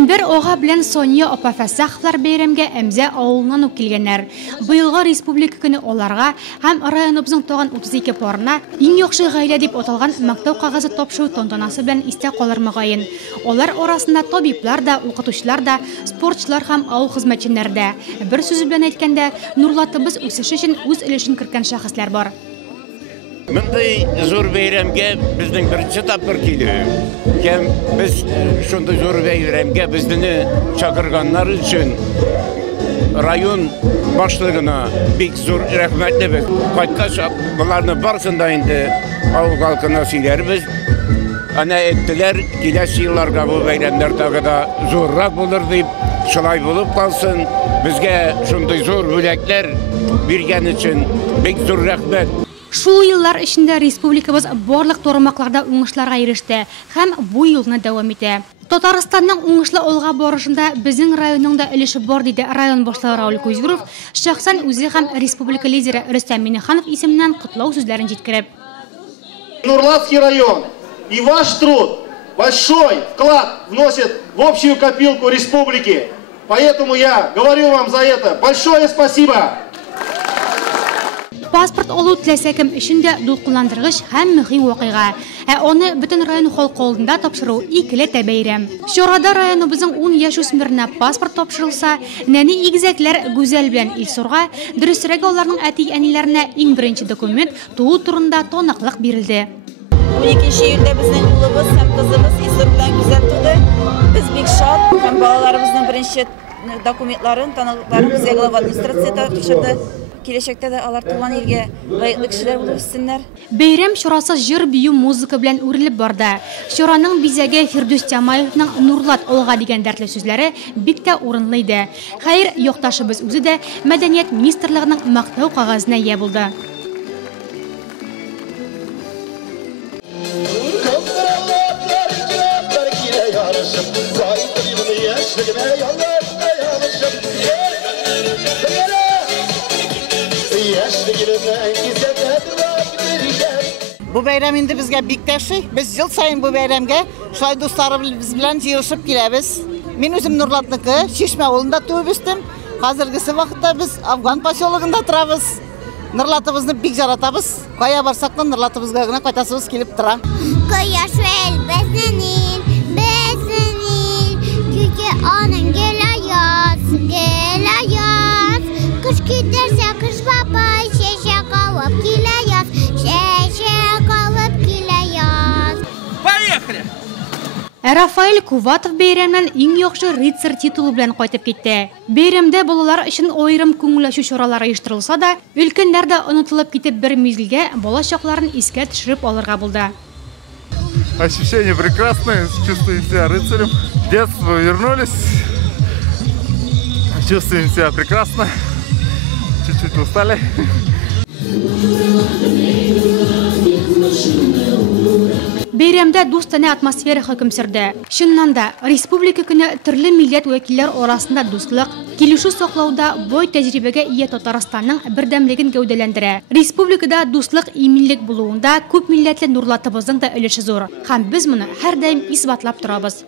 Әнбер оға білен Сония Опафасахлар бейремге әмзе ауылынан үк келгенер. Бұйылға республика күні оларға һәм районыбызның тоған 32 порына ең yoqшы ғайле деп оталған мақтау қағазы топшу тонтонасы білен исте қалырмағайын. Олар орасында табиблар да, оқытушылар да, спортчылар һәм ауыл хезмәтчеләре дә. Бір сөз белән әйткәндә, Нурлатыбыз үсеше өчен үз өлешен кергән шәхесләр бар. Мындай зур бәйрәмгә безнең беренче тапкыр килү. Без шундай зур бәйрәмгә безне чакырганнар өчен район башлыгына бик зур рәхмәтлебез. Кайткач буларны барсын да инде авыл халкына сөйләрбез. Ана әйттеләр, киләсе елларга бу бәйрәмнәр тагы да зуррак булыр дип, шулай булып калсын. Безгә шундай зур бүләкләр биргән өчен бик зур рәхмәт. Шул еллар ішінде республикабыз барлык тормакларда уңышларга иреште һәм бу юлны дәвам итә. Татарстанның уңышлы алга барышында безнең районның да өлеше бар диде район башлыгы Раул Кузгуров, шәхсән үзе һәм республика лидеры Рөстәм Миннеханов исеменнән котлау сүзләрен җиткереп. Нурлатский район и ваш труд большой вклад вносит в общую копилку республики. Поэтому я говорю вам за это большое спасибо. Паспорт алу теләсә кем өчен дә дулкынландыргыч һәм мөһим вакыйга. Аны бөтен район халкы алдында тапшыру икеле бәйрәм. Чарада районыбызның 10 яшь үсмеренә паспорт тапшырылса, нәни игезәкләр Гүзәл белән Илсурга, дөресрәге аларның әти-әниләренә иң беренче документ туу турында таныклык бирелде. 12 июльдә безнең улыбыз һәм кызыбыз Илсур белән Гүзәл туды. Без бик шат һәм балаларыбызның беренче документларын, таныклыкларын безгә глава администрацияда тапшырды. Киләчәктә дә алар туган илгә лаеклы кешеләр булып үссеннәр. Бәйрәм чарасы җыр, бию, музыка белән үрелеп барды. Чараның бизәге Фирдүс Тямаевның Нурлат алга дигән дәртле сүзләре бик тә урынлы иде. Хәер, якташыбыз үзе дә мәдәният министрлыгының мактау кагазына ия булды. Бу бәйрәм инде безгә бик тәши. Без ел сайын бу бәйрәмгә шулай дусларыбыз белән җыелышып киләбез. Мин үзем Нурлатныкы, Чишмә авылында туып үстем. Хәзергесе вакытта без Афган поселогында торабыз. Нурлатыбызны бик яратабыз. Кая барсак та Нурлатыбызга гына кайтасыбыз килеп тора. Кояш вел безнең, күке аның гелаяс. Кыш китерсә кыш бабай, чәчәк алып килә яз. Поехали! Рафаэль Куватов бәйрәмнән иң яхшы рыцарь титулы белән кайтып китте. Бәйрәмдә балалар өчен аерым күңелләшү чаралары оештырылса да, өлкәннәр дә онытылып китеп бер мизгелгә бала чакларын искә төшереп алырга булды. Ощущения прекрасные, чувствуем себя рыцарем. В детство вернулись, чувствуем себя прекрасно, чуть-чуть устали. Бәйрәмдә дустана атмосфера хөкем сөрде. Чыннан да, республика көне төрле милләт вәкилләр арасында дуслык, килешү саклауда бай тәҗрибәгә ия Татарстанның бердәмлеген гәүдәләндерә. Республикада дуслык, иминлек булуында күп милләтле Нурлатыбызның да өлеше зур. Һәм без моны һәрдаим исбатлап торабыз.